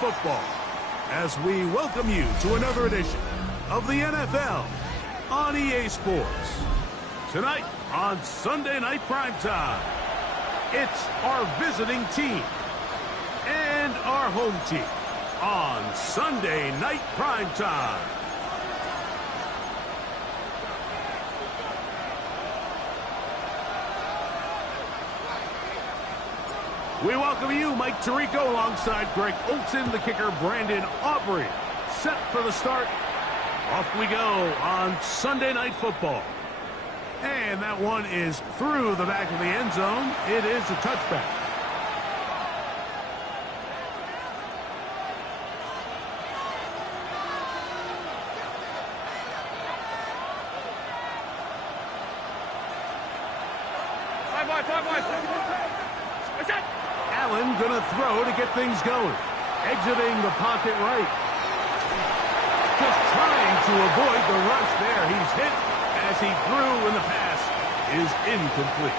Football as we welcome you to another edition of the NFL on EA Sports. Tonight on Sunday Night Primetime, it's our visiting team and our home team on Sunday Night Primetime. We welcome you, Mike Tirico, alongside Greg Olson, the kicker, Brandon Aubrey. Set for the start. Off we go on Sunday Night Football. And that one is through the back of the end zone. It is a touchback. Allen gonna throw to get things going. Exiting the pocket right. Just trying to avoid the rush there. He's hit as he threw, and the pass is incomplete.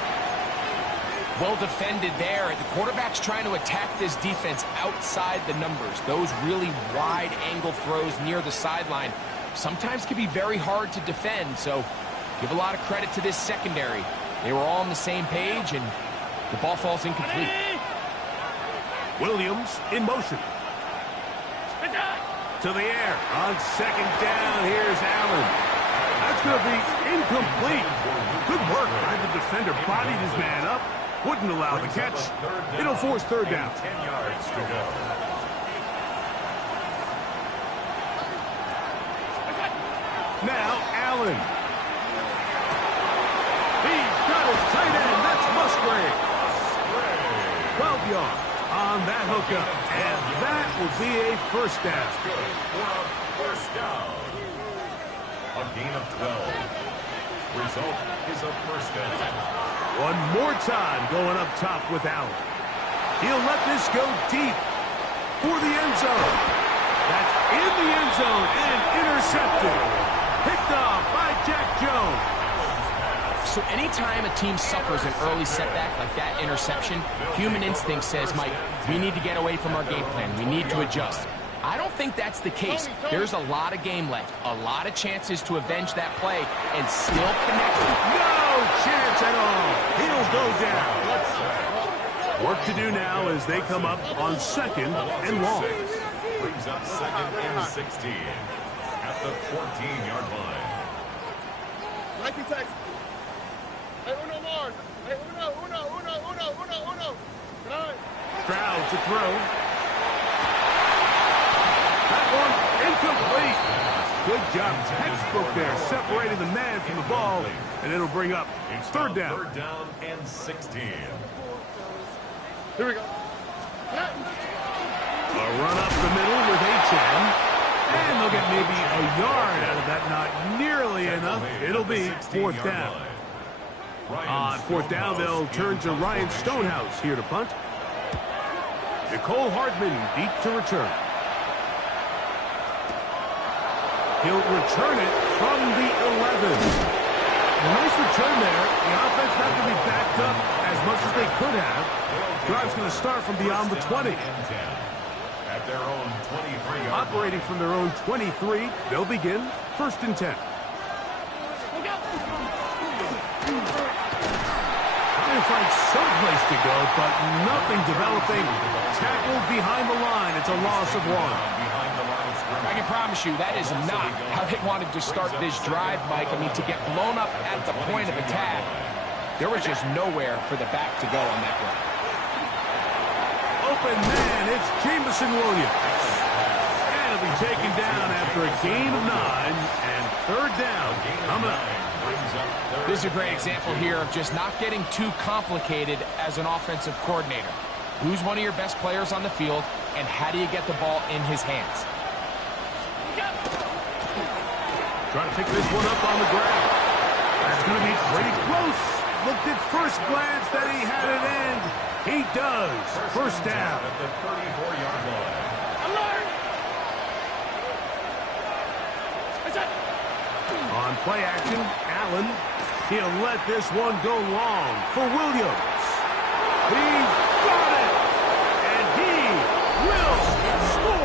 Well defended there. The quarterback's trying to attack this defense outside the numbers. Those really wide angle throws near the sideline sometimes can be very hard to defend, so give a lot of credit to this secondary. They were all on the same page, and the ball falls incomplete. Williams in motion. To the air on second down. Here's Allen. That's going to be incomplete. Good work by the defender. Bodied his man up. Wouldn't allow the catch. It'll force third down. 10 yards to go. Now Allen. He's got his tight end. That's Musgrave. 12 yards on that hookup. And that will be a first down. Good for a first down. A gain of 12. Result is a first down. One more time going up top with Allen. He'll let this go deep for the end zone. That's in the end zone and intercepted. Picked off by Jack Jones. So anytime a team suffers an early setback like that interception, human instinct says, Mike, we need to get away from our game plan. We need to adjust. I don't think that's the case. There's a lot of game left, a lot of chances to avenge that play and still connect. No chance at all. He'll go down. Work to do now as they come up on second and long. Brings up second and 16 at the 14-yard line. Nike text. Hey, uno more. Hey, uno. Stroud to throw. That one incomplete. Good job. Textbook there, separating the man from the ball, and it'll bring up third down. Third down and 16. Here we go. A run up the middle with H.M. And they'll get maybe a yard out of that. Not nearly enough. It'll be fourth down. On fourth down, they'll turn to Ryan Stonehouse here to punt. Nicole Hardman deep to return. He'll return it from the 11. A nice return there. The offense not going to be backed up as much as they could have. Drive's going to start from beyond the 20. At their own 23-yard Operating from their own 23, they'll begin first and 10. Trying to find some place to go, but nothing developing. Tackled behind the line. It's a loss of one. I can promise you that is not how they wanted to start this drive, Mike. I mean, to get blown up at the point of attack, there was just nowhere for the back to go on that run. Open man, it's Jameson Williams. And it'll be taken down after a gain of 9 and third down coming up. This is a great example here of just not getting too complicated as an offensive coordinator. Who's one of your best players on the field, and how do you get the ball in his hands? Trying to pick this one up on the ground. That's going to be pretty close. Looked at first glance that he had it end. He does. First down. At the 34-yard line. On play action, Allen. He'll let this one go long for Williams. He's got it. And he will score.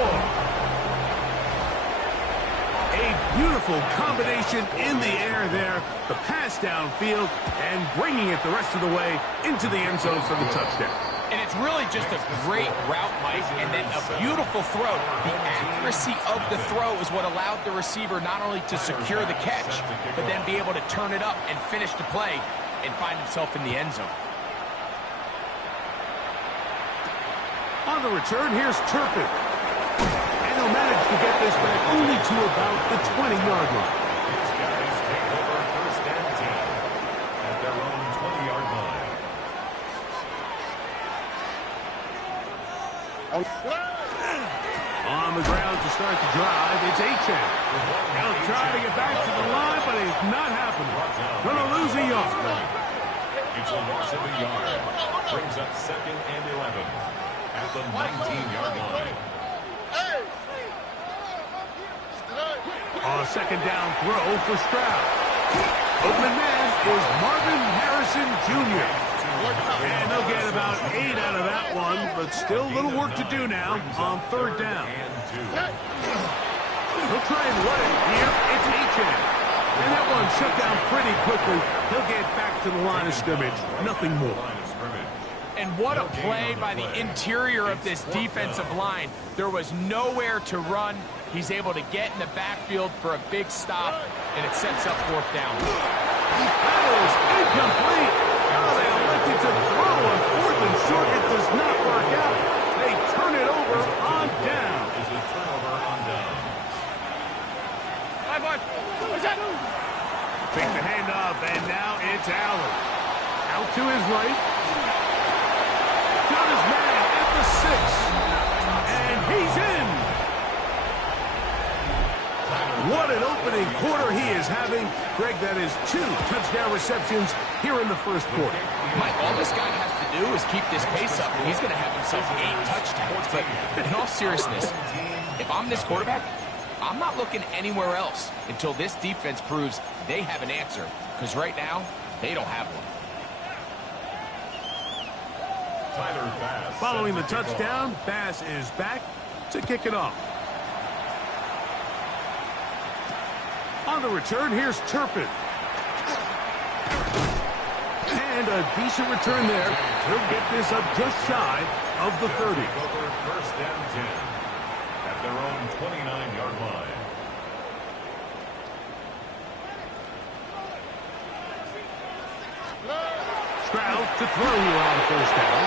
beautiful combination in the air there. The pass downfield and bringing it the rest of the way into the end zone for the touchdown. And it's really just a great route, Mike, and then a beautiful throw. The accuracy of the throw is what allowed the receiver not only to secure the catch, but then be able to turn it up and finish the play and find himself in the end zone. On the return, here's Turpin. And he'll manage to get this back only to about the 20-yard line. These guys take over first and 10 at their own 20-yard line. On the ground to start the drive, it's Achane. He'll try to get back to the line, but it's not happening. Gonna lose a yard. It's a loss of a yard. Brings up 2nd and 11 at the 19-yard line. A second down throw for Stroud. Open man is Marvin Harrison Jr. And they'll get about 8 out of that one, but still a little work to do now on 3rd down. He'll try and run it here. It's Achane. And that one shut down pretty quickly. He'll get back to the line of scrimmage. Nothing more. And what a play by the interior of this defensive line. There was nowhere to run. He's able to get in the backfield for a big stop, and it sets up 4th down. That is incomplete. Oh, they elected to throw on 4th and short. It does not work out. They turn it over on down. Is a turnover on down. Fake the handoff, and now it's Allen. Out to his right. Got his man at the 6. And he's in. What an opening quarter he is having. Greg, that is 2 touchdown receptions here in the first quarter. Mike, all this guy has to do is keep this pace up, and he's going to have himself 8 touchdowns. But in all seriousness, if I'm this quarterback, I'm not looking anywhere else until this defense proves they have an answer. Because right now, they don't have one. Following the touchdown, Bass is back to kick it off. On the return, here's Turpin. And a decent return there. He'll get this up just shy of the 30. First and 10 at their own 29-yard line. Stroud to throw here on 1st down.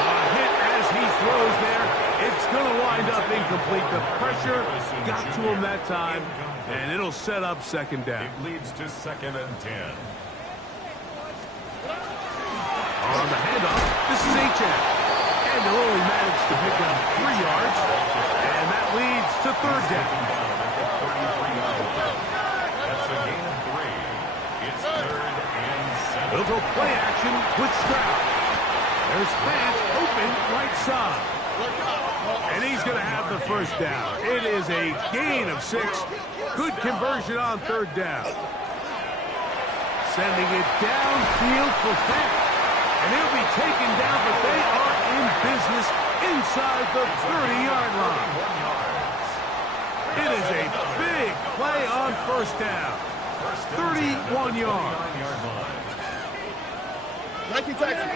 A hit as he throws there. It's going to wind up incomplete. The pressure got to him that time, and it'll set up 2nd down. It leads to 2nd and 10. On the handoff, this is Achane. And they'll only manage to pick up 3 yards, and that leads to 3rd down. That's a gain of 3. It's 3rd and 7. They'll go play action with Stroud. There's Fant open right side. And he's going to have the 1st down. It is a gain of 6. Good conversion on 3rd down. Sending it downfield for Fant. And he'll be taken down, but they are in business inside the 30-yard line. It is a big play on 1st down. 31 yards. Nike taxi.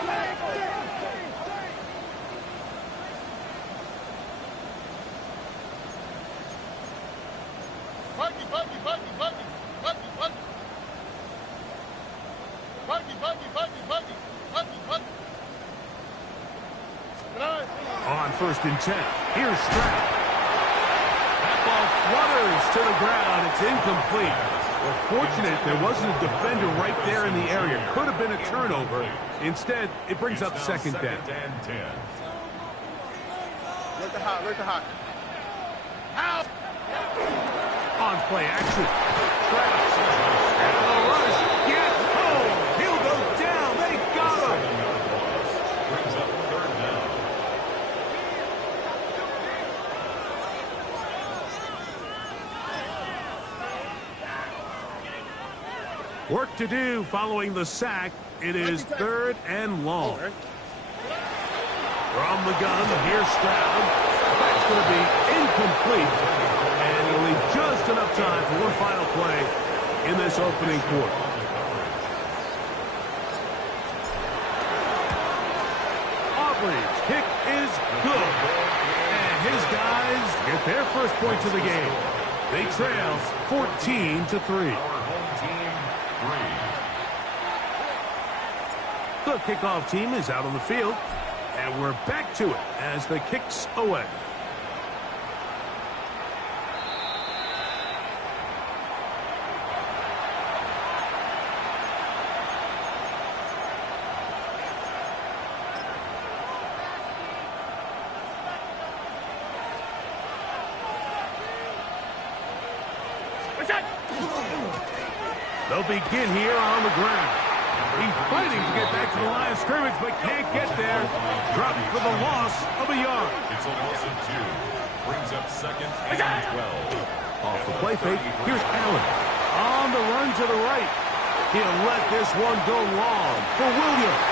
On 1st and 10, here's Stroud. That ball flutters to the ground. It's incomplete. Well, fortunate there wasn't a defender right there in the area. Could have been a turnover. Instead, it brings up 2nd down. Look the hot. Out! On play action. And the rush gets home. He'll go down. They got him. Brings up 3rd down. Work to do following the sack. It is 3rd and long. From the gun, here's Stroud. That's going to be incomplete. And he'll leave just just enough time for one final play in this opening quarter. Auburn's kick is good. And his guys get their first points of the game. They trail 14-3. The kickoff team is out on the field, and we're back to it as the kick's away. They'll begin here on the ground. He's fighting to get back to the line of scrimmage, but can't get there. Dropped for the loss of a yard. It's a loss of 2. Brings up 2nd and 12. Off the play fake, here's Allen. On the run to the right. He'll let this one go long for Williams.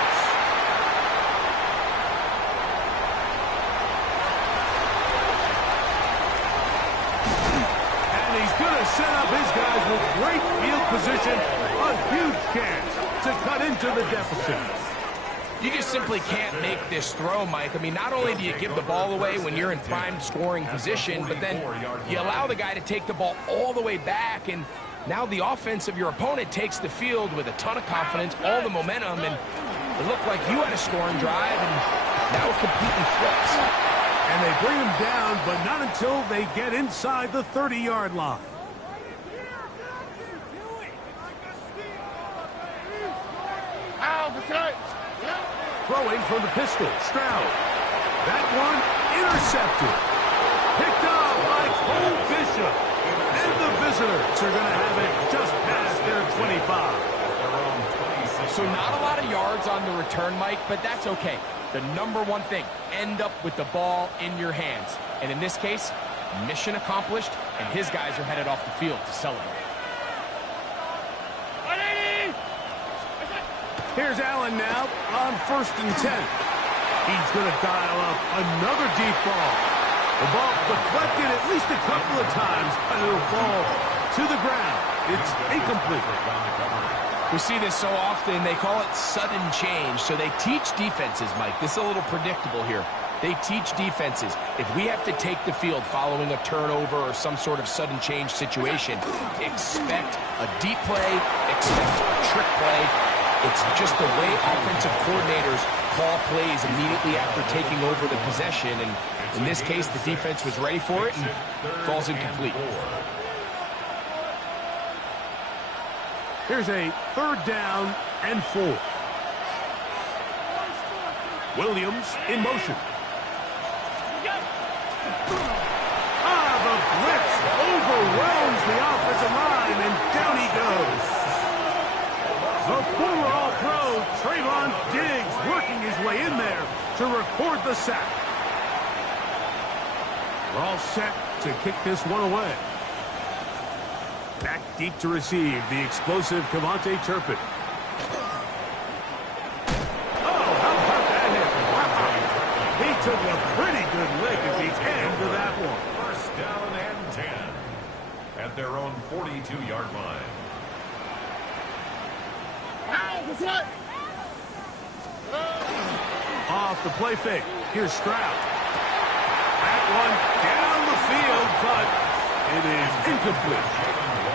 And he's going to set up his guys with great field position. A huge chance to cut into the deficit. You just simply can't make this throw, Mike. I mean, not only do you give the ball away when you're in prime scoring position, but then you allow the guy to take the ball all the way back, and now the offense of your opponent takes the field with a ton of confidence, all the momentum, and it looked like you had a scoring drive, and now it completely flips. And they bring him down, but not until they get inside the 30-yard line. Throwing from the pistol, Stroud. That one intercepted. Picked up by Cole Bishop. And the visitors are going to have it just past their 25. So not a lot of yards on the return, Mike, but that's okay. The number one thing, end up with the ball in your hands. And in this case, mission accomplished, and his guys are headed off the field to celebrate. Here's Allen now on 1st and 10. He's going to dial up another deep ball. The ball deflected at least a couple of times, but it'll fall to the ground. It's incomplete. We see this so often, they call it sudden change. So they teach defenses, Mike. This is a little predictable here. They teach defenses, if we have to take the field following a turnover or some sort of sudden change situation, expect a deep play, expect a trick play. It's just the way offensive coordinators call plays immediately after taking over the possession. And in this case, the defense was ready for it and falls incomplete. Here's a 3rd down and 4. Williams in motion. The blitz overwhelms the offensive line, and down he goes. The former All-Pro, Trayvon Diggs, working his way in there to record the sack. We're all set to kick this one away. Back deep to receive the explosive Kevontae Turpin. Oh, how about that hit? Wow. He took a pretty good lick at the end of that one. 1st down and 10 at their own 42-yard line. Off the play fake. Here's Stroud. That one down the field, but it is incomplete.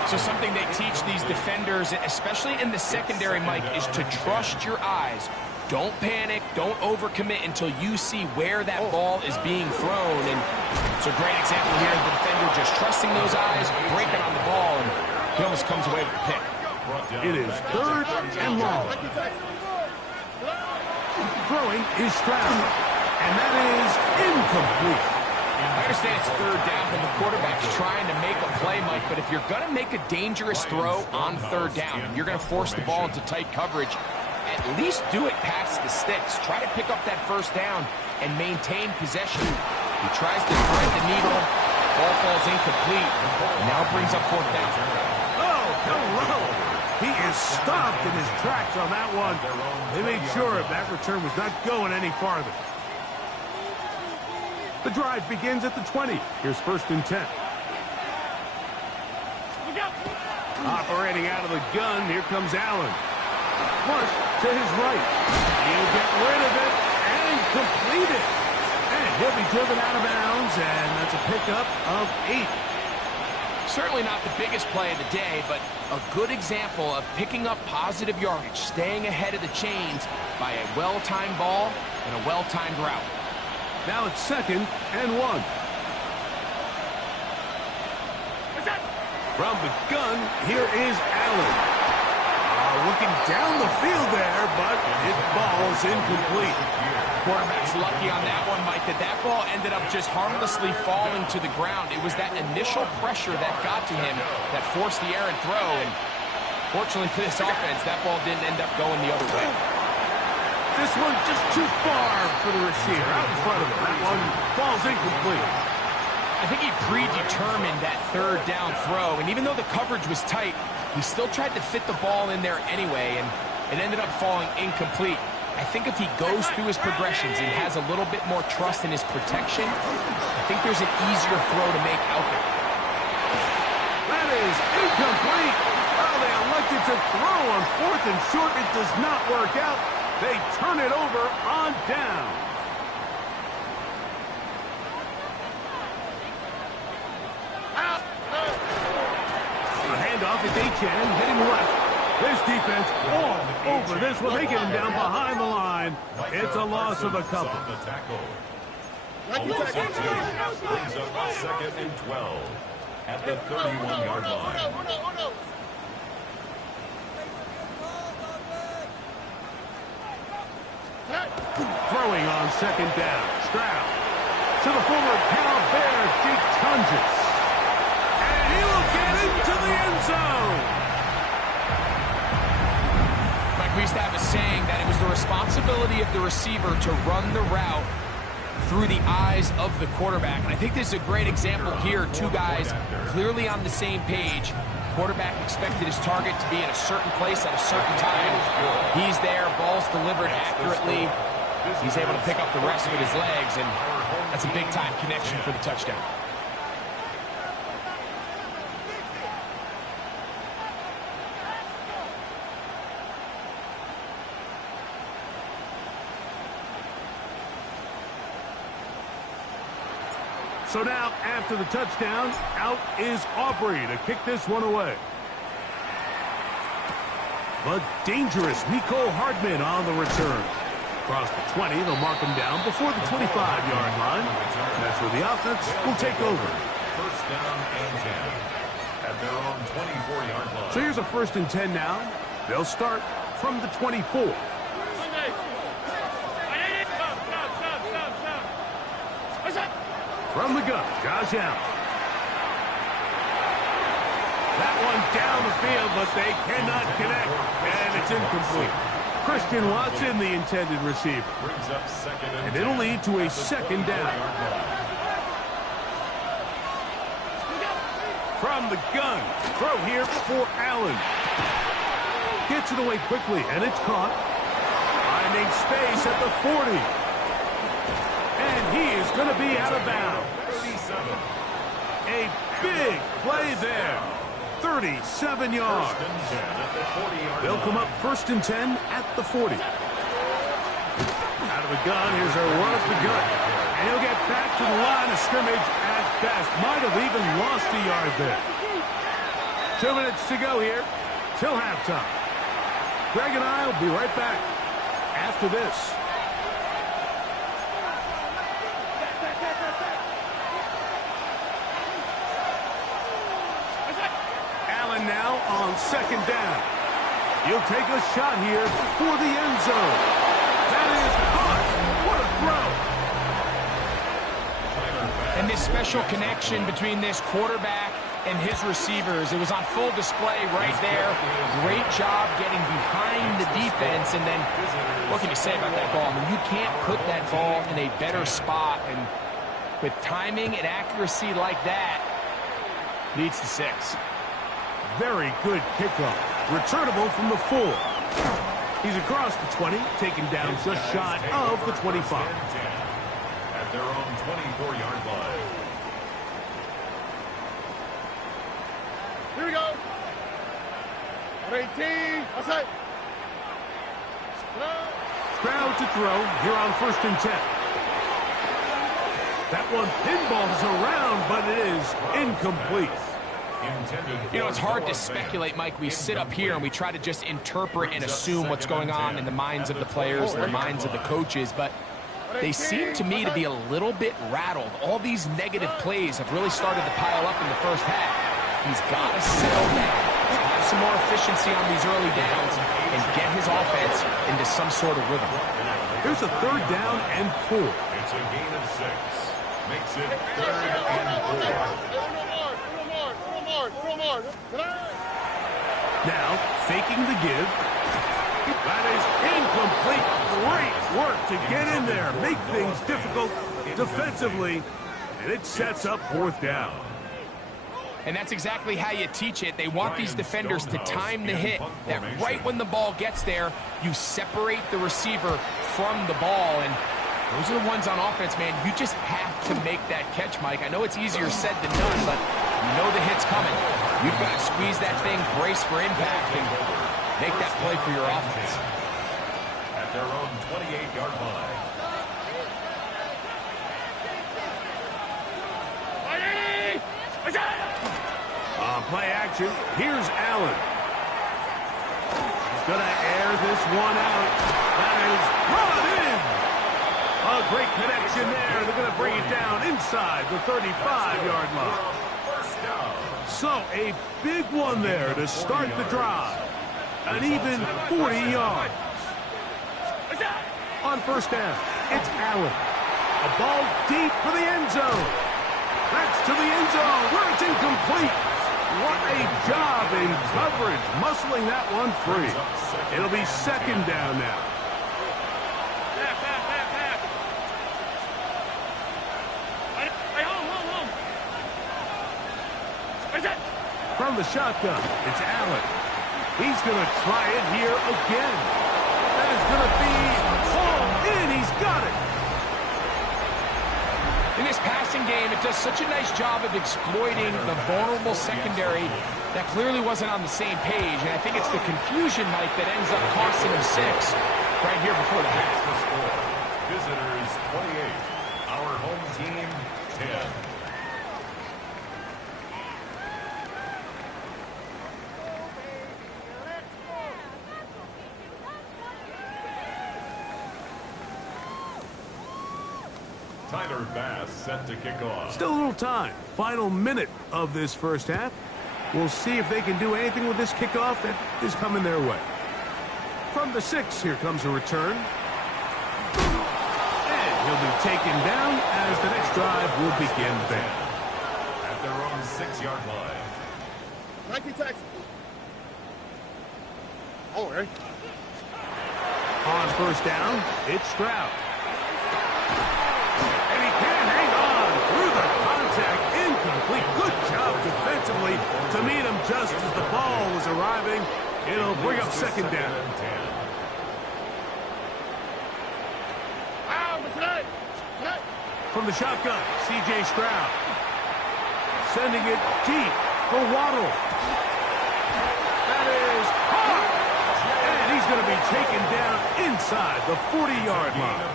So something they teach these defenders, especially in the secondary, Mike, is to trust your eyes. Don't panic. Don't overcommit until you see where that ball is being thrown. And it's a great example here of the defender just trusting those eyes, breaking on the ball, and he almost comes away with the pick. It is 3rd and long. Throwing is Stroud, and that is incomplete. I understand it's 3rd down and the quarterback's trying to make a play, Mike, but if you're going to make a dangerous throw on 3rd down, and you're going to force the ball into tight coverage, at least do it past the sticks. Try to pick up that 1st down and maintain possession. He tries to thread the needle. Ball falls incomplete. Now brings up 4th down. Oh, hello. He is stopped in his tracks on that one. They made sure that return was not going any farther. The drive begins at the 20. Here's 1st and 10. Operating out of the gun, here comes Allen. Flush to his right. He'll get rid of it and complete it. And he'll be driven out of bounds, and that's a pickup of 8. Certainly not the biggest play of the day, but a good example of picking up positive yardage, staying ahead of the chains by a well-timed ball and a well-timed route. Now it's 2nd and 1. From the gun, here is Allen. Looking down the field there, but his ball's incomplete. Quarterback's lucky on that one, Mike, that ball ended up just harmlessly falling to the ground. It was that initial pressure that got to him that forced the errant throw, and fortunately for this offense, that ball didn't end up going the other way. This one just too far for the receiver, out in front of him. That one falls incomplete. I think he predetermined that 3rd down throw, and even though the coverage was tight, he still tried to fit the ball in there anyway, and it ended up falling incomplete. I think if he goes through his progressions and has a little bit more trust in his protection, I think there's an easier throw to make out there. That is incomplete. Oh, they elected to throw on 4th and short. It does not work out. They turn it over on down. A handoff is Achane heading left. This defense all over this one. They get him down behind the line. It's a loss of a couple. Also brings up 2nd and 12 at the 31-yard line. Throwing on 2nd down. Stroud to the former Cal Bear, Jake Tunges. And he will get into the end zone. Mike, we used to have a saying that it was the responsibility of the receiver to run the route through the eyes of the quarterback. And I think this is a great example here. 2 guys clearly on the same page. Quarterback expected his target to be in a certain place at a certain time. He's there, ball's delivered accurately. He's able to pick up the rest with his legs, and that's a big-time connection for the touchdown. So now, after the touchdown, out is Aubrey to kick this one away. But dangerous Mecole Hardman on the return. Across the 20, they'll mark him down before the 25-yard line. That's where the offense will take over. 1st down and 10 at their own 24-yard line. So here's a 1st and 10 now. They'll start from the 24. From the gun, Josh Allen. That one down the field, but they cannot connect, and it's incomplete. Christian Watson, the intended receiver. Brings up 2nd And it'll lead to a 2nd down. From the gun, throw here for Allen. Gets it away quickly, and it's caught. Finding space at the 40. And he is going to be out of bounds. 37. A big play there. 37 yards. They'll come up 1st and 10 at the 40. Out of the gun, here's a run at the gut. And he'll get back to the line of scrimmage at best. Might have even lost a yard there. 2 minutes to go here till halftime. Greg and I will be right back after this. Now on 2nd down. He'll take a shot here for the end zone. That is caught. What a throw. And this special connection between this quarterback and his receivers, it was on full display right there. Great job getting behind the defense. And then what can you say about that ball? I mean, you can't put that ball in a better spot. And with timing and accuracy like that, leads to 6. Very good kickoff. Returnable from the 4. He's across the 20, taken down just shy of the 25. At their own 24-yard line. we go. 18. Outside. Stroud to throw here on 1st and 10. That one pinballs around, but it is incomplete. You know, it's hard to speculate, Mike. We sit up here and we try to just interpret and assume what's going on in the minds of the players, the minds of the coaches, but they seem to me to be a little bit rattled. All these negative plays have really started to pile up in the first half. He's got to settle down, have some more efficiency on these early downs, and get his offense into some sort of rhythm. Here's a 3rd down and 4. It's a gain of 6. Makes it 3rd and 4. Now, faking the give. That is incomplete. Great work to get in there, make things difficult defensively, and it sets up 4th down. And that's exactly how you teach it. They want these defenders to time the hit, that right when the ball gets there, you separate the receiver from the ball, and those are the ones on offense, man. You just have to make that catch, Mike. I know it's easier said than done, but you know the hit's coming. You've got to squeeze that thing, brace for impact, and make that play for your offense. At their own 28-yard line. On play action, here's Allen. He's going to air this one out. That is brought in. A great connection there. They're going to bring it down inside the 35-yard line. So a big one there to start the drive. An even 40 yards. On 1st down, it's Allen. A ball deep for the end zone. That's to the end zone where it's incomplete. What a job in coverage, muscling that one free. It'll be 2nd down now. From the shotgun, it's Allen. He's going to try it here again. That is going to be all in. He's got it. In this passing game, it does such a nice job of exploiting the vulnerable secondary that clearly wasn't on the same page. And I think it's the confusion, Mike, that ends up costing him 6 right here before the half. Visitors 28, our home team 10. Tyler Bass set to kick off. Still a little time. Final minute of this first half. We'll see if they can do anything with this kickoff that is coming their way. From the 6, here comes a return. And he'll be taken down as the next drive will begin there. At their own 6-yard line. Nike Texas. Oh, right. On 1st down, it's Stroud. And he can't hang on through the contact. Incomplete. Good job defensively to meet him just as the ball was arriving. It'll bring up 2nd down. From the shotgun, C.J. Stroud. Sending it deep for Waddle. That is hard. And he's going to be taken down inside the 40-yard line.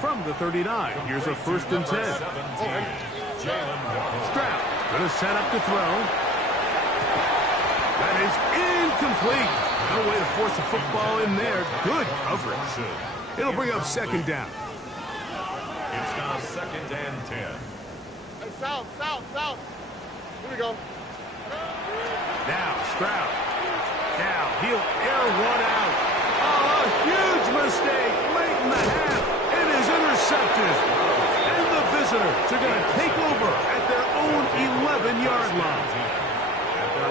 From the 39, here's a 1st and 10. Stroud going to set up to throw. That is incomplete. No way to force the football in there. Good coverage. It'll bring up 2nd down. It's now 2nd and 10. Hey, south. Here we go. Now, Stroud. Now, he'll air one out. Oh, a huge mistake late in the half. It is intercepted. And the visitors are going to take over at their own 11-yard line.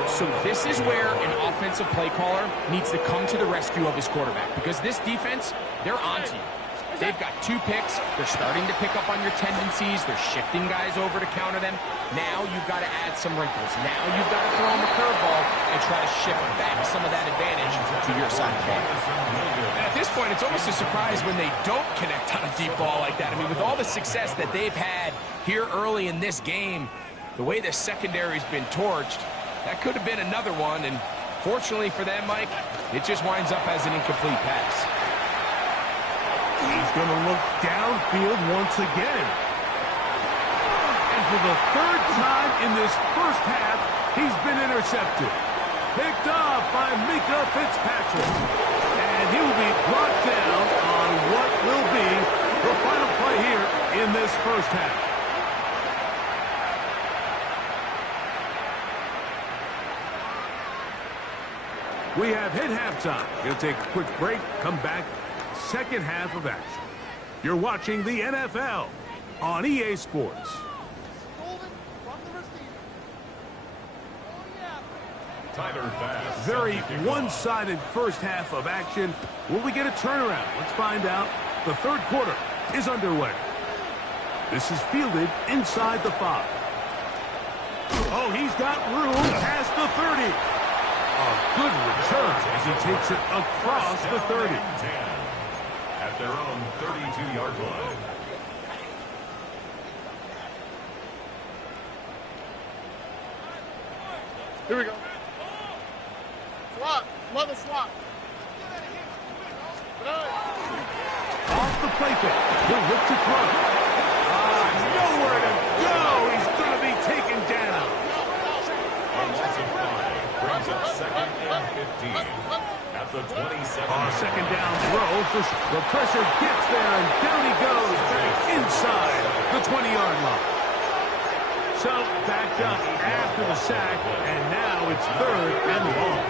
So this is where an offensive play caller needs to come to the rescue of his quarterback, because this defense, they're onto you. They've got 2 picks. They're starting to pick up on your tendencies. They're shifting guys over to counter them. Now you've got to add some wrinkles. Now you've got to throw them a curveball and try to shift back some of that advantage to your side of the ball. And at this point, it's almost a surprise when they don't connect on a deep ball like that. I mean, with all the success that they've had here early in this game, the way the secondary's been torched, That could have been another one, and fortunately for them, Mike, it just winds up as an incomplete pass. He's going to look downfield once again. And for the third time in this first half, he's been intercepted. Picked off by Mika Fitzpatrick. And he will be brought down on what will be the final play here in this first half. We have hit halftime. Going to take a quick break, come back, second half of action. You're watching the NFL on EA Sports. Very one-sided first half of action. Will we get a turnaround? Let's find out. The third quarter is underway. This is fielded inside the 5. Oh, he's got room past the 30. A good return as he takes it across the 30. At their own 32-yard line. Here we go. Swap. Mother swap. Off the play fake. He'll look to throw. Nowhere to go. He's going to be taken down. Brings up second and 15 at the 27. Second down throw. The pressure gets there, and down he goes back inside the 20-yard line. So backed up after the sack, and now it's third and long.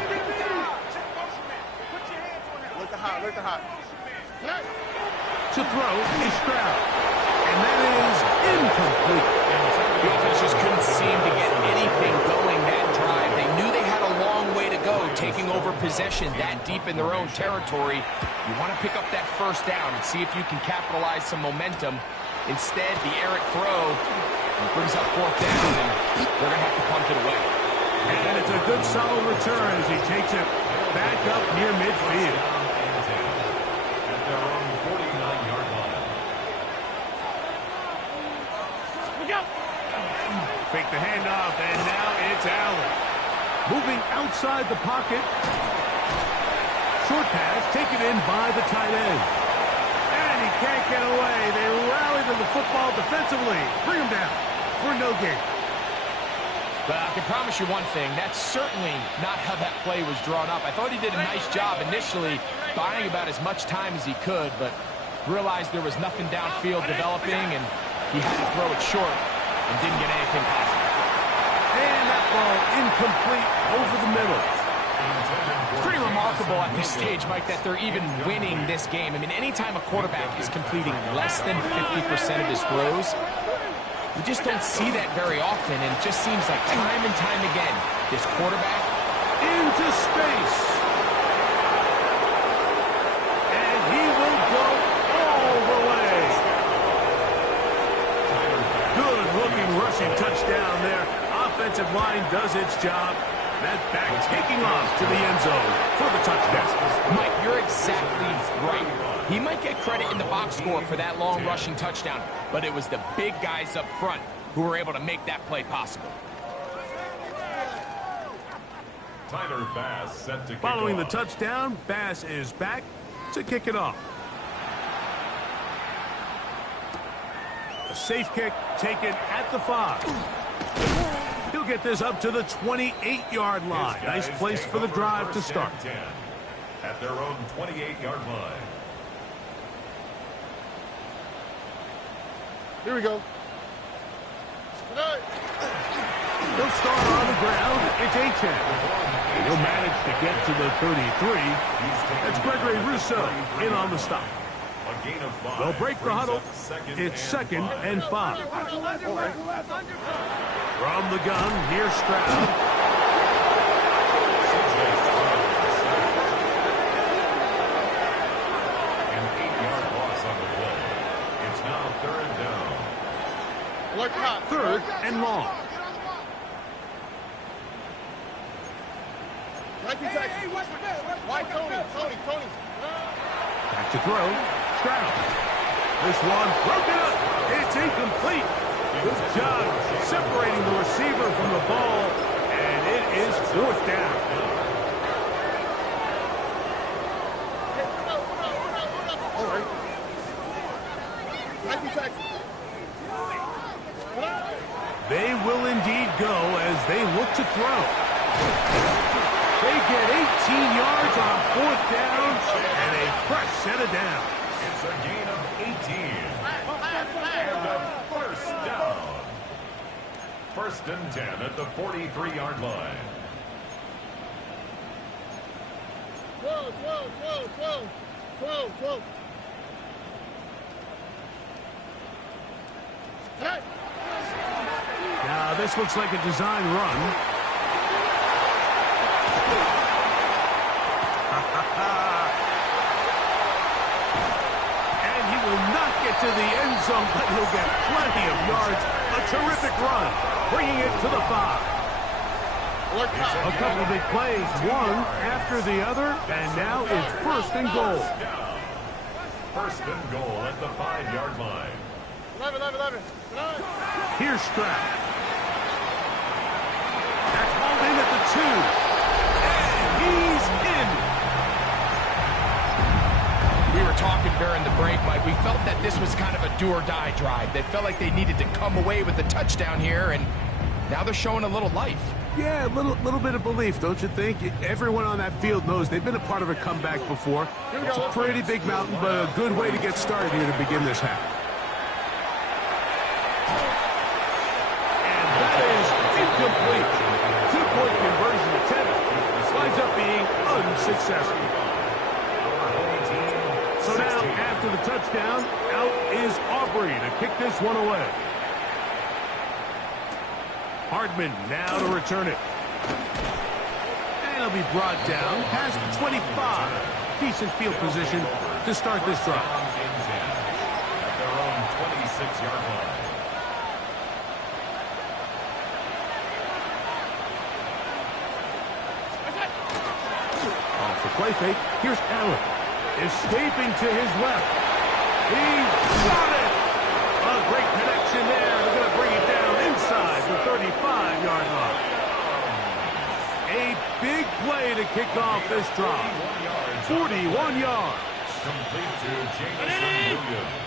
Look the hot. Look the hot. To throw is Stroud, and that is incomplete. The offense just couldn't seem to get anything going that drive. They knew they had a long way to go, taking over possession that deep in their own territory. You want to pick up that first down and see if you can capitalize some momentum. Instead, the errant throw brings up fourth down, and they're going to have to punt it away. And it's a good solid return as he takes it back up near midfield. At their own 49-yard line. Fake the handoff, and now it's Allen. Moving outside the pocket. Short pass taken in by the tight end. And he can't get away. They rally to the football defensively. Bring him down for no gain. But I can promise you one thing, that's certainly not how that play was drawn up. I thought he did a nice job initially buying about as much time as he could, but realized there was nothing downfield developing, and he had to throw it short and didn't get anything positive. And that ball incomplete over the middle. It's pretty remarkable at this stage, Mike, that they're even winning this game. I mean, anytime a quarterback is completing less than 50% of his throws, you just don't see that very often, and it just seems like time and time again, this quarterback into space. And he will go all the way. Good-looking rushing touchdown there. Offensive line does its job. That back taking off to the end zone for the touchdown. Mike, you're exactly right. He might get credit in the box score for that long rushing touchdown, but it was the big guys up front who were able to make that play possible. Tyler Bass set to kick Following the off. touchdown, Bass is back to kick it off. A safe kick taken at the 5. He'll get this up to the 28-yard line. Nice place for the drive to start. At their own 28-yard line. Here we go. He'll start on the ground. It's Achane. He'll manage to get to the 33. That's Gregory Rousseau in on the stop. A gain of 5. They'll break the huddle. It's second and 5. From the gun, here's Stroud. An 8-yard loss on the play. It's now third down. Third and long. Why Tony? Back to throw. Stroud. This one broken up. It's incomplete. Good job separating the receiver from the ball, and it is fourth down. All right. They will indeed go as they look to throw. They get 18 yards on fourth down and a fresh set of downs. It's a gain of 18. And a first down. First and 10 at the 43-yard line. 12. Hey! Now this looks like a design run. And he will not get to the end zone, but he'll get plenty of yards. A terrific run, bringing it to the 5. A couple of big plays, one after the other, and now it's first and goal. First and goal at the 5-yard line. 11. Here's Stroud. That's hauled in at the 2. And he's in. We were talking during the break, Mike. We felt that this was kind of a do-or-die drive. They felt like they needed to come away with the touchdown here, and now they're showing a little life. Yeah, a little bit of belief, don't you think? Everyone on that field knows they've been a part of a comeback before. It's a pretty big mountain, but a good way to get started here to begin this half. And that is incomplete. 2-point conversion attempt winds up being unsuccessful. So now, after the touchdown, out is Aubrey to kick this one away. Hardman now to return it. And it'll be brought down past the 25. Decent field position to start this drive. At their own 26-yard line. Off the play fake. Here's Allen. Escaping to his left. He's got it. A great connection there. They're going to bring it down inside the 35-yard line. A big play to kick off this drive. 41 yards. Complete to Jameson Williams.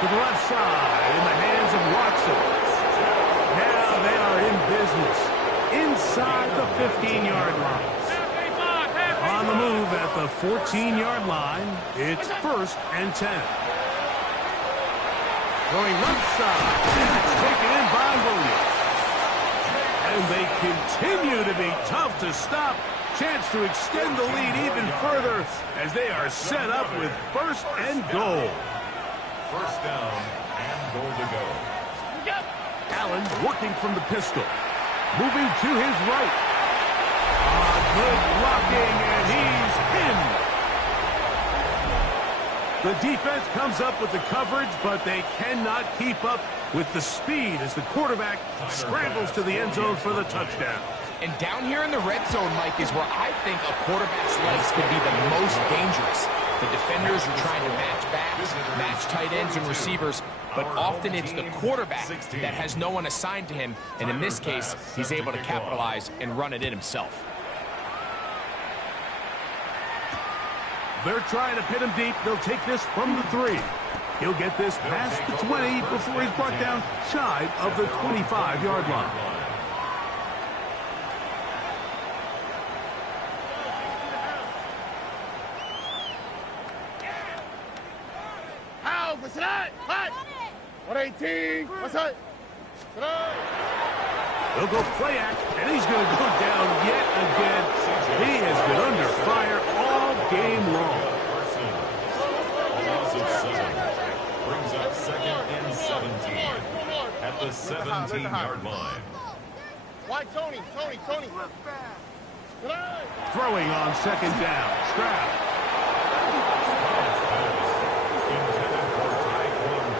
To the left side in the hands of Watson. Now they are in business. Inside the 15-yard line. On the move at the 14-yard line, it's first and 10. Going left side, and it's taken in by Williams. And they continue to be tough to stop. Chance to extend the lead even further as they are set up with first and goal. First down and goal to go. Allen working from the pistol. Moving to his right. Good blocking, and he's in. The defense comes up with the coverage, but they cannot keep up with the speed as the quarterback scrambles to the end zone for the touchdown. And down here in the red zone, Mike, is where I think a quarterback's legs could be the most dangerous. The defenders are trying to match backs, match tight ends and receivers, but often it's the quarterback that has no one assigned to him, and in this case, he's able to capitalize and run it in himself. They're trying to pit him deep. They'll take this from the 3. He'll get this past the 20 before he's brought down shy of the 25-yard line. How? What's that? What? 118. What's that? He'll go play act, and he's going to go down yet again. He has been under fire all game long. Loss of 7. Brings up second and 17 at the 17-yard line. Why, Tony? Throwing on second down. Stroud.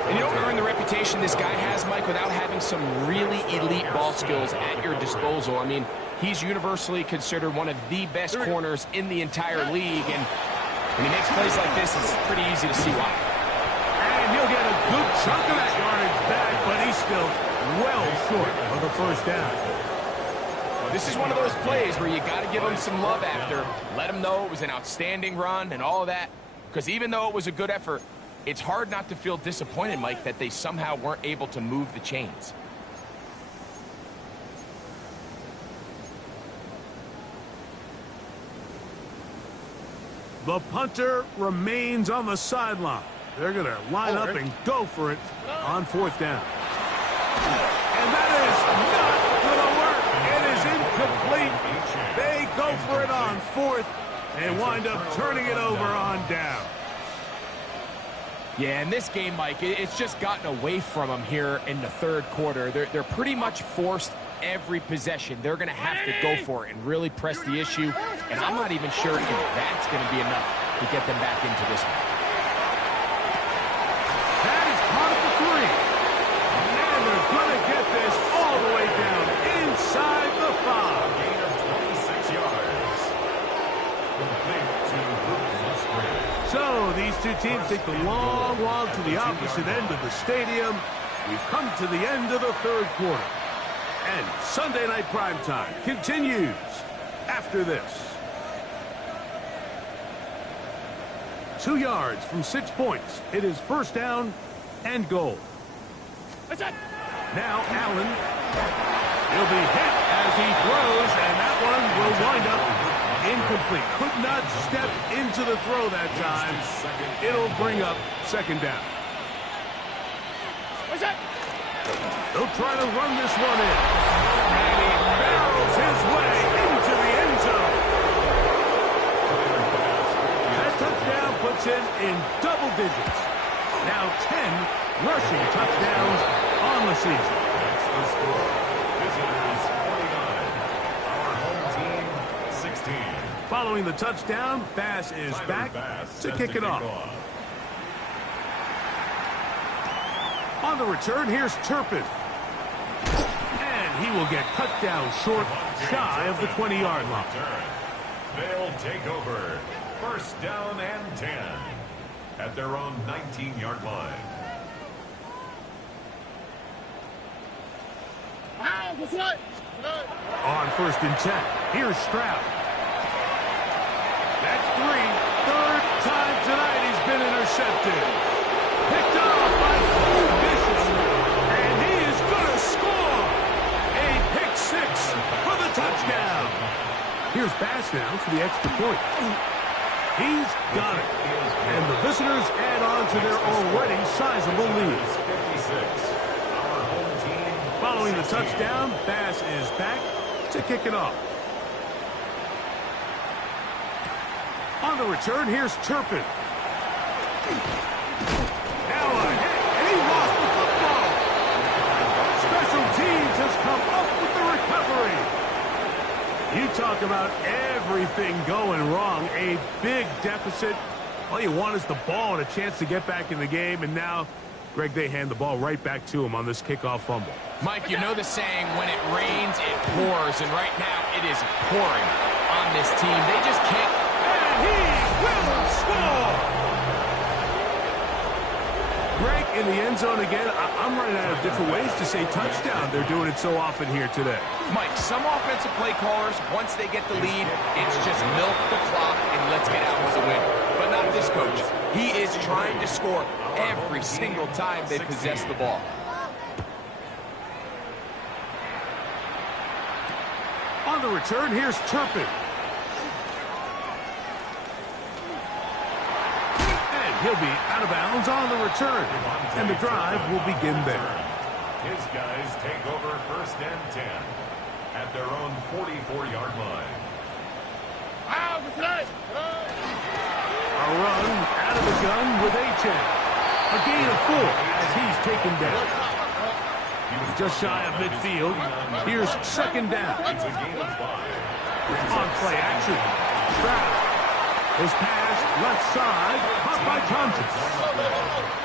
And you don't earn the reputation this guy has, Mike, without having some really elite ball skills at your disposal. I mean, he's universally considered one of the best corners in the entire league, and when he makes plays like this, it's pretty easy to see why. And he'll get a good chunk of that yardage back, but he's still well short of the first down. This is one of those plays where you got to give them some love after. Let them know it was an outstanding run and all of that. Because even though it was a good effort, it's hard not to feel disappointed, Mike, that they somehow weren't able to move the chains. The punter remains on the sideline. They're going to line up and go for it on fourth down. And that is not going to work. It is incomplete. They go for it on fourth and wind up turning it over on down. Yeah, in this game, Mike, it's just gotten away from them here in the third quarter. They're pretty much forced every possession. They're going to have to go for it and really press the issue. And I'm not even sure if that's going to be enough to get them back into this one. That is caught at the 3. And they're going to get this all the way down inside the 5. Gain of 26 yards. Complete to Luke Musgrave. So these two teams take the long walk to the opposite end of the stadium. We've come to the end of the third quarter. And Sunday Night Primetime continues after this. 2 yards from 6 points. It is first down and goal. Now Allen. He'll be hit as he throws, and that one will wind up incomplete. Could not step into the throw that time. It'll bring up second down. They'll try to run this one in. And he barrels his way into the end zone. That touchdown puts him in double digits. Now 10 rushing touchdowns on the season. That's the score. Visitors 49. Our home team 16. Following the touchdown, Bass is back to kick it off. On the return, here's Turpin. And he will get cut down short, shy of the 20-yard line. They'll take over. First down and 10 at their own 19-yard line. On first and 10, here's Stroud. That's 3. Third time tonight he's been intercepted. Picked off by Cole Bishop, and he is going to score. A pick 6 for the touchdown. Here's Bass now for the extra point. He's got it. And the visitors add on to their already sizable lead. 56. Our home team. Following the touchdown, Bass is back to kick it off. On the return, here's Turpin. Now a hit, and he lost the football. Special teams has come up with the recovery. You talk about everything going wrong. A big deficit. All you want is the ball and a chance to get back in the game, and now, Greg, they hand the ball right back to him on this kickoff fumble. Mike, you know the saying, when it rains, it pours, and right now it is pouring on this team. They just can't. And he will score! Greg, in the end zone again. I'm running out of different ways to say touchdown. They're doing it so often here today. Mike, some offensive play callers, once they get the lead, it's just milk the clock and let's get out with a win. But not this coach. He is trying to score every single time they possess the ball. On the return, here's Turpin. And he'll be out of bounds on the return. And the drive will begin there. His guys take over first and 10 at their own 44-yard line. A run out of the gun with A-Chain. A gain of 4 as he's taken down. Just shy of midfield. Here's second down. It's a gain of 5. On play action. Stroud. His pass left side. Caught by Thompson.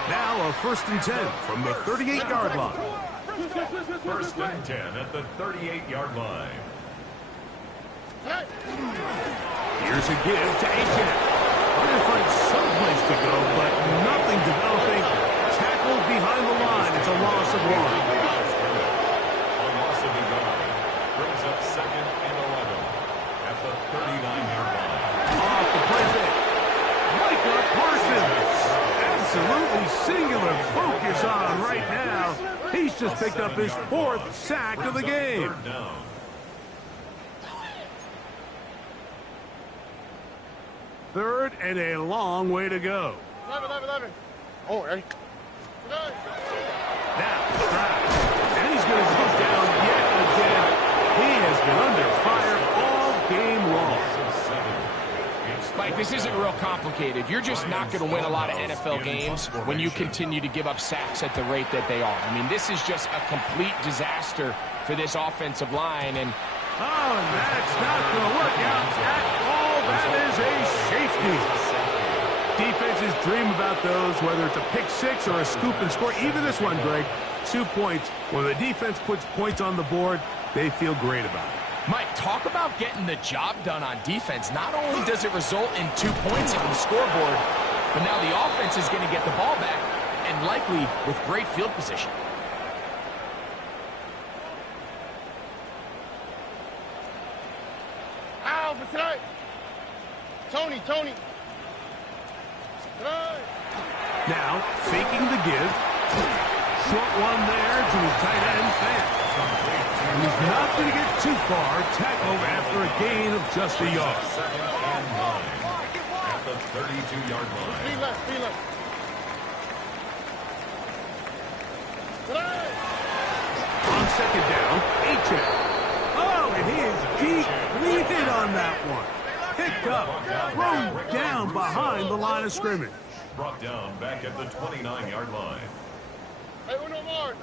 Now a first and 10 from the 38-yard line. First and 10 at the 38-yard line. Here's a give to A-Chain. Trying to find some place to go, but nothing developing. Tackled behind the line. It's a loss of 1. right now, he's just picked up his 4th sack of the game. Third and a long way to go. 11. Oh, ready? Now, Stroud. And he's going to go down yet again. He has been under fire all game long. Mike, this isn't real complicated. You're just not going to win a lot of NFL games when you continue to give up sacks at the rate that they are. I mean, this is just a complete disaster for this offensive line. And oh, and that's not going to work out at all. That is a safety. Defenses dream about those, whether it's a pick six or a scoop and score. Even this one, Greg, 2 points. When the defense puts points on the board, they feel great about it. Mike, talk about getting the job done on defense. Not only does it result in 2 points on the scoreboard, but now the offense is going to get the ball back, and likely with great field position. Ow, for tonight. Tony. Now, faking the give. Short one there to his tight end, Fan. He's not going to get too far. Tackled after a gain of just a yard. Second and 9 at the 32-yard line. Speed left. On second down, H.A. Oh, and he is depleted on that one. Picked up, thrown down behind the line of scrimmage. Brought down back at the 29-yard line. Hey, uno more.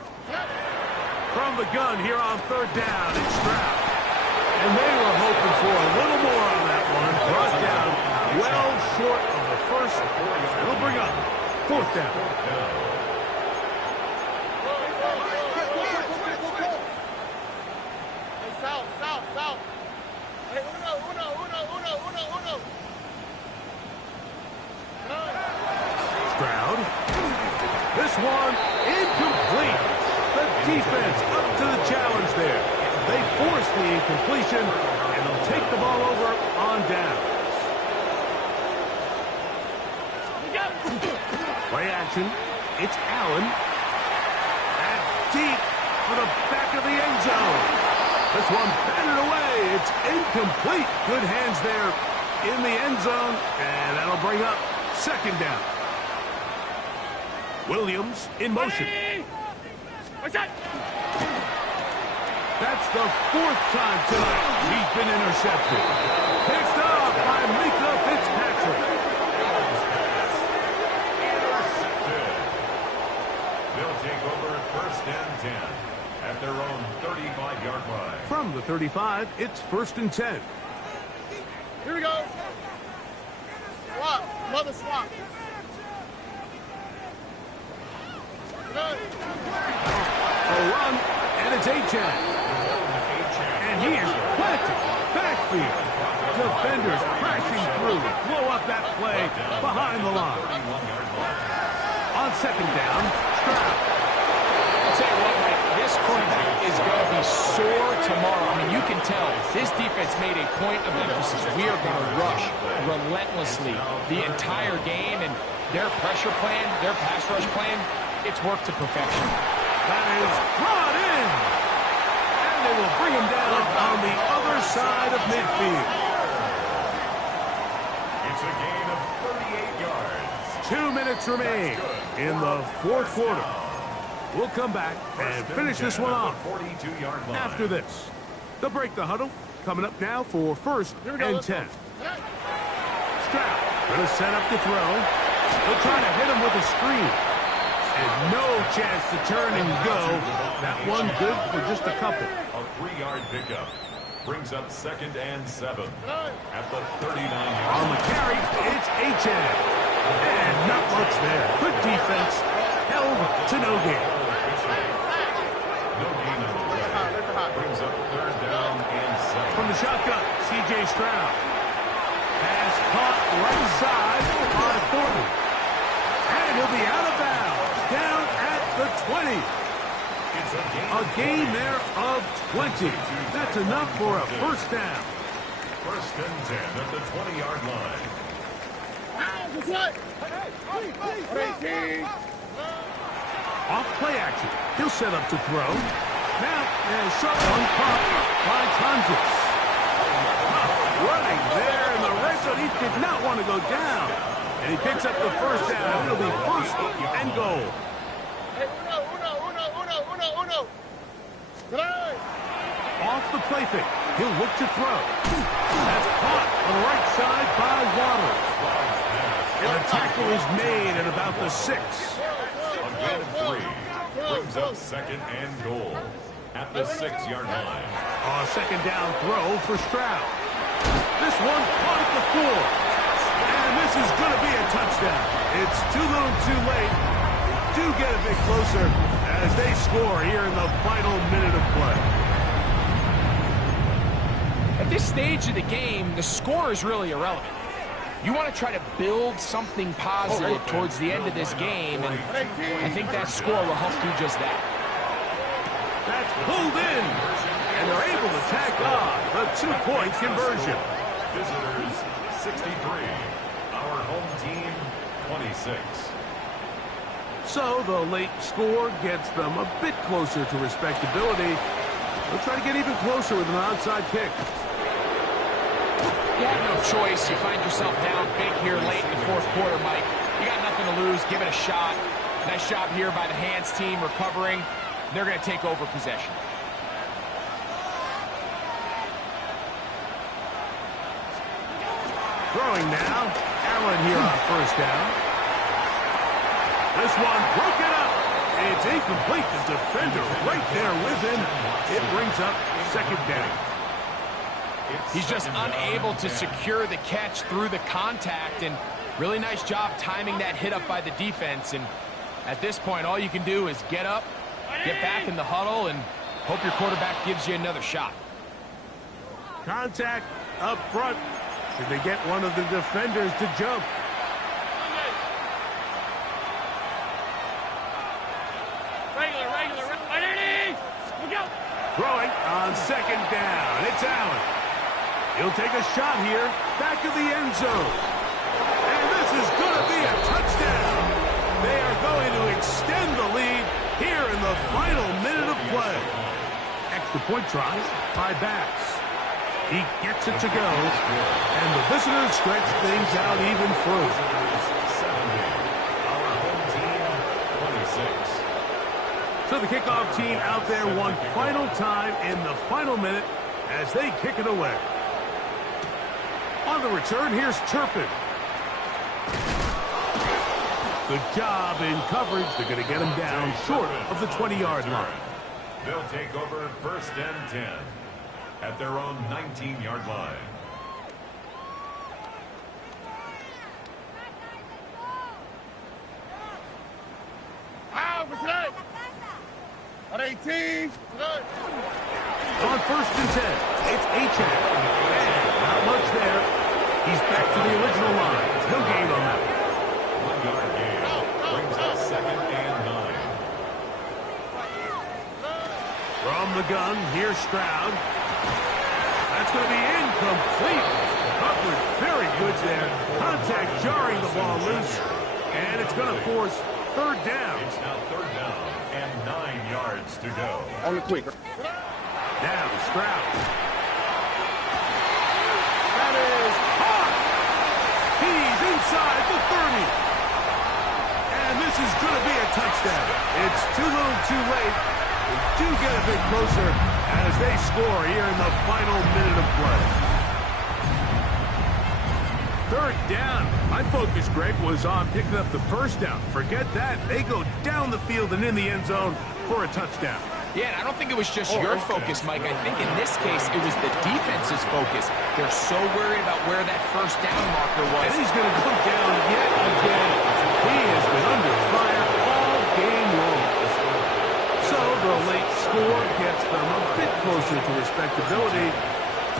From the gun here on third down, it's Stroud. And they were hoping for a little more on that one. Brought down well short of the first. It'll bring up 4th down. Hey, south. Hey, uno. Stroud. This one incomplete. The defense up to the challenge there. They force the incompletion, and they'll take the ball over on down. Play action. It's Allen. And deep for the back of the end zone. This one batted away. It's incomplete. Good hands there in the end zone, and that'll bring up 2nd down. Williams in motion. That's the 4th time tonight he's been intercepted. Picked up by Mika Fitzpatrick. Intercepted. They'll take over 1st and 10 at their own 35-yard line. From the 35, it's 1st and 10. Here we go. Swap. Mother swap. A run, and it's H.A. And he is planted. Backfield. Defenders crashing through. Blow up that play behind the line. On 2nd down, Stroud. I'll tell you what, Mike, this quarterback is going to be sore tomorrow. I mean, you can tell this defense made a point of emphasis. We are going to rush relentlessly the entire game, and their pressure plan, their pass rush plan, it's worked to perfection. That is brought in. And they will bring him down on the other side of midfield. It's a gain of 38 yards. 2 minutes remain in the 4th quarter. We'll come back and finish this one off 42-yard line. after this. They'll break the huddle. Coming up now for 1st and 10. Stroud going to set up the throw. They'll try to hit him with a screen. And no chance to turn and go. That one good for just a couple. A 3-yard pickup brings up 2nd and 7 at the 39-yard On the line. carry, it's H.A. And not much there. Good defense. Held to no gain. No gain on the play. Brings up 3rd down and 7. From the shotgun, C.J. Stroud. Pass caught right side by Thornton. And he'll be out of bounds. Down at the 20. It's A gain there of 20. That's enough for a 1st down. 1st and 10 at the 20-yard line. Off play action. He'll set up to throw. Now, short one pop finds Hodges. Running there in the red zone. He did not want to go down. And he picks up the first down. It'll be first and goal. Hey, uno. Three. Off the play fake. He'll look to throw. That's caught on the right side by Waddle. And the tackle is made at about the 6. Again, 3. Brings up second and goal at the 6-yard line. Second down throw for Stroud. This one caught at the 4. And this is going to be a touchdown. It's too little too late. Do get a bit closer as they score here in the final minute of play. At this stage of the game, the score is really irrelevant. You want to try to build something positive towards the end of this game, and I think that score will help do just that. That's pulled in, and they're able to tack on the 2-point conversion. Visitors 63, our home team 26. So the late score gets them a bit closer to respectability. They'll try to get even closer with an onside kick. You have no choice. You find yourself down big here late in the fourth quarter, Mike. You got nothing to lose. Give it a shot. Nice job here by the hands team recovering. They're going to take over possession. Throwing now. Allen here on first down. This one broken up. It's incomplete. The defender right there with him. It brings up second down. He's just unable to secure the catch through the contact, and really nice job timing that hit up by the defense. And at this point, all you can do is get up, get back in the huddle, and hope your quarterback gives you another shot. Contact up front. Did they get one of the defenders to jump? Throwing on second down. It's Allen. He'll take a shot here, back of the end zone. And this is going to be a touchdown. They are going to extend the lead here in the final minute of play. Extra point tries by Backs. He gets it to go, and the visitors stretch things out even further. 70, our home team 26. So the kickoff team out there one final time in the final minute as they kick it away. On the return, here's Turpin. Good job in coverage. They're going to get him down short of the 20-yard line. They'll take over first and 10 at their own 19-yard line. On 18. On first and 10, it's Achane. And not much there. He's back to the original line. No gain on that. 1-yard gain. Brings up second and 9. From the gun, here's Stroud. That's going to be incomplete. Coverage very good there. Contact jarring the ball loose. And it's going to force third down. It's now third down and 9 yards to go. On the quick. Now Stroud. That is hot. He's inside the 30. And this is going to be a touchdown. It's too little too late. They do get a bit closer as they score here in the final minute of play. Third down. My focus, Greg, was on picking up the first down. Forget that. They go down the field and in the end zone for a touchdown. Yeah, and I don't think it was just your focus, Mike. I think in this case, it was the defense's focus. They're so worried about where that first down marker was. And he's going to come down yet again. He has been under fire all game long. So the late score gets them a bit closer to respectability.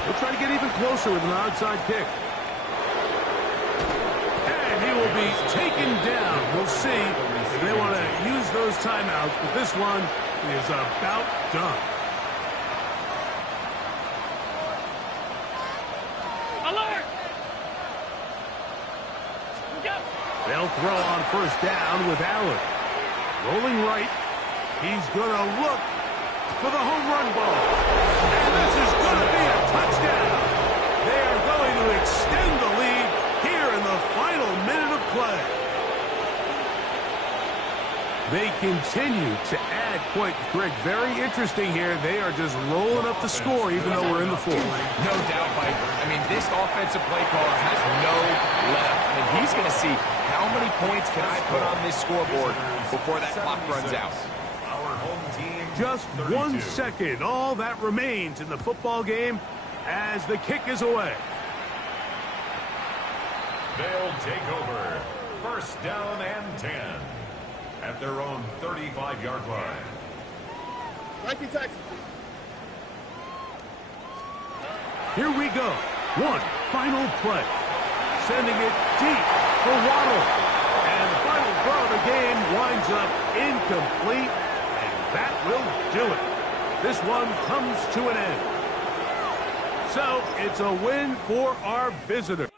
They'll try to get even closer with an outside kick. And he will be taken down. We'll see if they want to use those timeouts, but this one is about done. Alert! They'll throw on first down with Allen. Rolling right. He's going to look for the home run ball. And this is going to be a touchdown. They are going to extend the lead here in the final minute of play. They continue to add points. Greg, very interesting here. They are just rolling up the score even though we're in the fourth. No doubt, Mike. I mean, this offensive play caller has no let. I mean, he's going to see how many points can I put on this scoreboard before that clock runs out. Our home team, Just 32. 1 second. All that remains in the football game as the kick is away. They'll take over. First down and 10 at their own 35-yard line. 19 Texas. Here we go. One final play. Sending it deep for Waddle. And the final throw of the game winds up incomplete. And that will do it. This one comes to an end. So it's a win for our visitor.